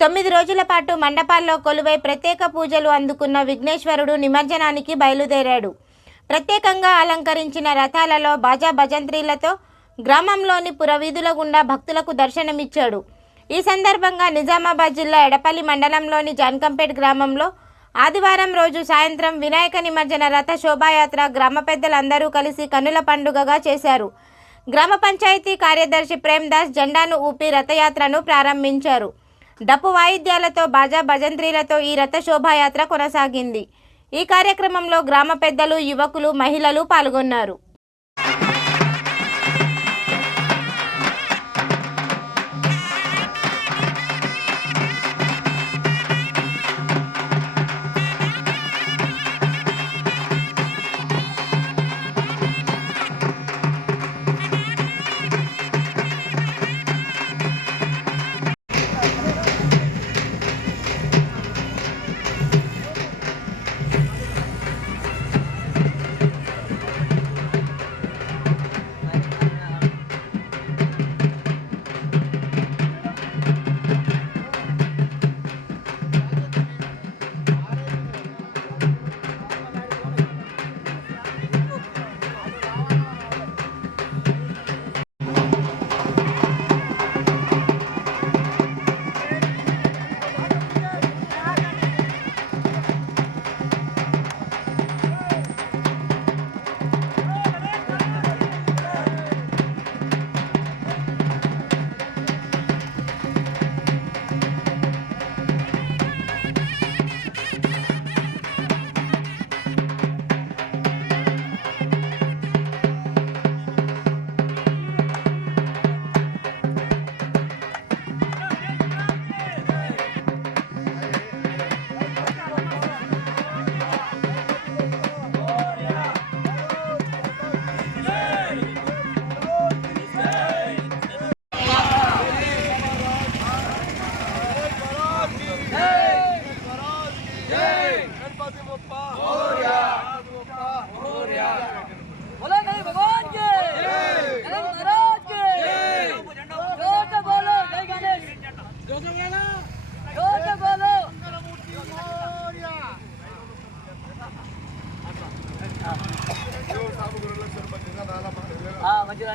తొమ్మిది రోజుల పాటు మండపాల్లో కొలువై ప్రత్యేక పూజలు అందుకున్న విఘ్నేశ్వరుడు నిమజ్జనానికి బయలుదేరాడు. ప్రత్యేకంగా అలంకరించిన రథాలలో బాజా భజంత్రీలతో గ్రామంలోని పురవీధుల గుండా భక్తులకు దర్శనమిచ్చాడు. ఈ సందర్భంగా నిజామాబాద్ జిల్లా ఎడపల్లి మండలంలోని జాన్కంపేట్ గ్రామంలో ఆదివారం రోజు సాయంత్రం వినాయక నిమజ్జన రథ శోభాయాత్ర గ్రామ పెద్దలందరూ కలిసి కన్నుల పండుగగా చేశారు. గ్రామ పంచాయతీ కార్యదర్శి ప్రేమ్దాస్ జెండాను ఊపి రథయాత్రను ప్రారంభించారు. డప్పు వాయిద్యాలతో బాజా భజంత్రీలతో ఈ రథ శోభాయాత్ర కొనసాగింది. ఈ కార్యక్రమంలో గ్రామ పెద్దలు యువకులు మహిళలు పాల్గొన్నారు.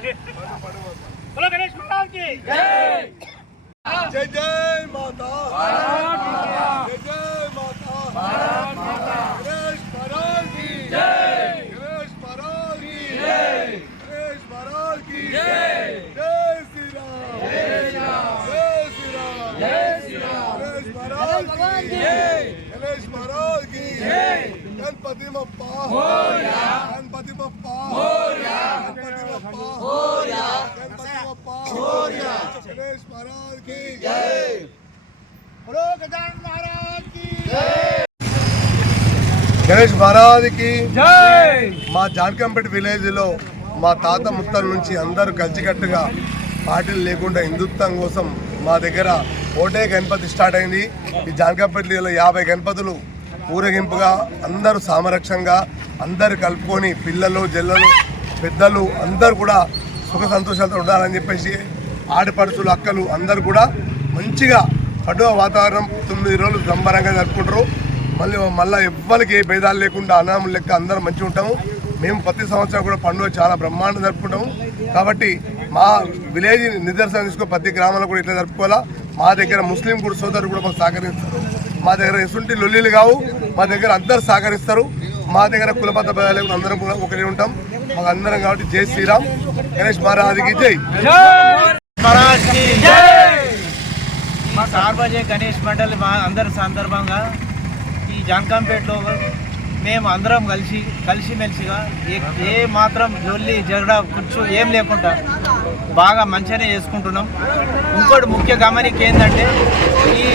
बोलो गणेश महाराज की जय जय जय माता। जय जय माता। गणेश महाराज की जय गणेश महाराज की जय गणेश महाराज की जय जय श्री राम जय श्री राम जय श्री राम जय श्री राम गणेश महाराज की की जय गणेश महाराज की जय गणपति बप्पा। గణేష్ మహారాజ్కి మా జాన్కంపేట విలేజ్లో మా తాత ముత్తల నుంచి అందరూ కలిసికట్టుగా పార్టీలు లేకుండా హిందుత్వం కోసం మా దగ్గర ఓటే గణపతి స్టార్ట్ అయింది. ఈ జాన్కంపేటలో యాభై గణపతులు ఊరేగింపుగా అందరూ సామరక్షంగా అందరు కలుపుకొని పిల్లలు జల్లలు పెద్దలు అందరూ కూడా సుఖ సంతోషాలతో ఉండాలని చెప్పేసి ఆడపడుచులు అక్కలు అందరూ కూడా మంచిగా పండుగ వాతావరణం తొమ్మిది రోజులు సంబరంగా జరుపుకుంటారు. మళ్ళీ మళ్ళీ ఎవ్వరికి భేదాలు లేకుండా అనామం లెక్క అందరం మంచిగా ఉంటాము. మేము ప్రతి సంవత్సరం కూడా పండుగ చాలా బ్రహ్మాండం జరుపుకుంటాము. కాబట్టి మా విలేజ్ నిదర్శనం తీసుకుని ప్రతి గ్రామంలో కూడా ఇట్లా జరుపుకోవాలా. మా దగ్గర ముస్లిం కూడా సోదరులు కూడా మాకు సహకరిస్తారు. మా దగ్గర ఎసుంటి లొల్లీలు కావు. మా దగ్గర అందరు సహకరిస్తారు. మా దగ్గర కులబద్ధ భేదాలు లేకుండా అందరం కూడా ఒకరి ఉంటాం. మాకు అందరం కాబట్టి జై శ్రీరామ్. గణేష్ మహారాజ్కి జై. మహారాజ్ జై. మా సార్వజనిక గణేష్ మండలి మా అందరి సందర్భంగా ఈ జాన్కంపేటలో మేము అందరం కలిసి కలిసిమెలిసిగా ఏ ఏ మాత్రం జొల్లి జగడ కూర్చో ఏం లేకుండా బాగా మంచిగానే చేసుకుంటున్నాం. ఇంకోటి ముఖ్య గమనిక ఏంటంటే ఈ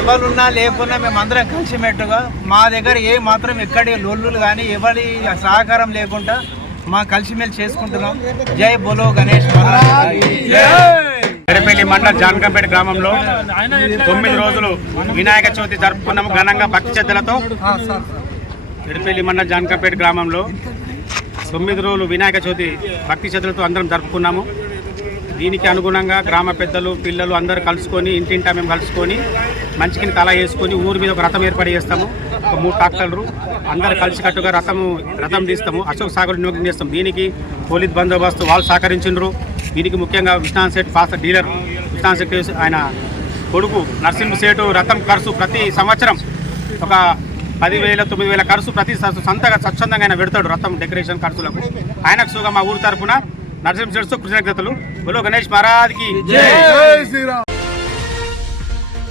ఎవరున్నా లేకున్నా మేము అందరం కలిసిమెట్టుగా మా దగ్గర ఏ మాత్రం ఎక్కడి లొల్లులు కానీ ఎవరి సహకారం లేకుండా మా కలిసిమెలిసి చేసుకుంటున్నాం. జై బోలో గణేష్ మహారాజ్. కి ఎడపల్లి మండల జానకంపేట గ్రామంలో తొమ్మిది రోజులు వినాయక చవితి జరుపుకున్నాము ఘనంగా భక్తి శ్రద్ధలతో. ఎడపల్లి మండల జానకంపేట గ్రామంలో తొమ్మిది రోజులు వినాయక చవితి భక్తి శ్రద్ధలతో అందరం జరుపుకున్నాము. దీనికి అనుగుణంగా గ్రామ పెద్దలు పిల్లలు అందరూ కలుసుకొని ఇంటింటా మేము కలుసుకొని మంచికి తల వేసుకొని ఊరి మీద ఒక రథం ఏర్పాటు చేస్తాము. ఒక మూడు ట్రాక్టర్లు. అందరు కలిసికట్టుగా రథము రథం తీస్తాము. అశోక్ సాగర్ నిమగ్నం చేస్తాం దీనికి పోలీస్ బందోబస్తు వాళ్ళు సహకరించిండ్రు. దీనికి ముఖ్యంగా విశ్వనాథ్ శెట్ ఫాస్ట్ డీలర్. విశ్వనాథ్ శెట్టి ఆయన కొడుకు నరసింహ సేటు రథం ఖర్చు ప్రతి సంవత్సరం ఒక పదివేల తొమ్మిది వేల ఖర్చు ప్రతి సొంతగా స్వచ్ఛందంగా ఆయన పెడతాడు రథం డెకరేషన్ ఖర్చులకు. ఆయనకు సుగా మా ఊరు తరపున నరసింహ సేటు కృతజ్ఞతలు. బలో గణేష్ మహారాజ్కి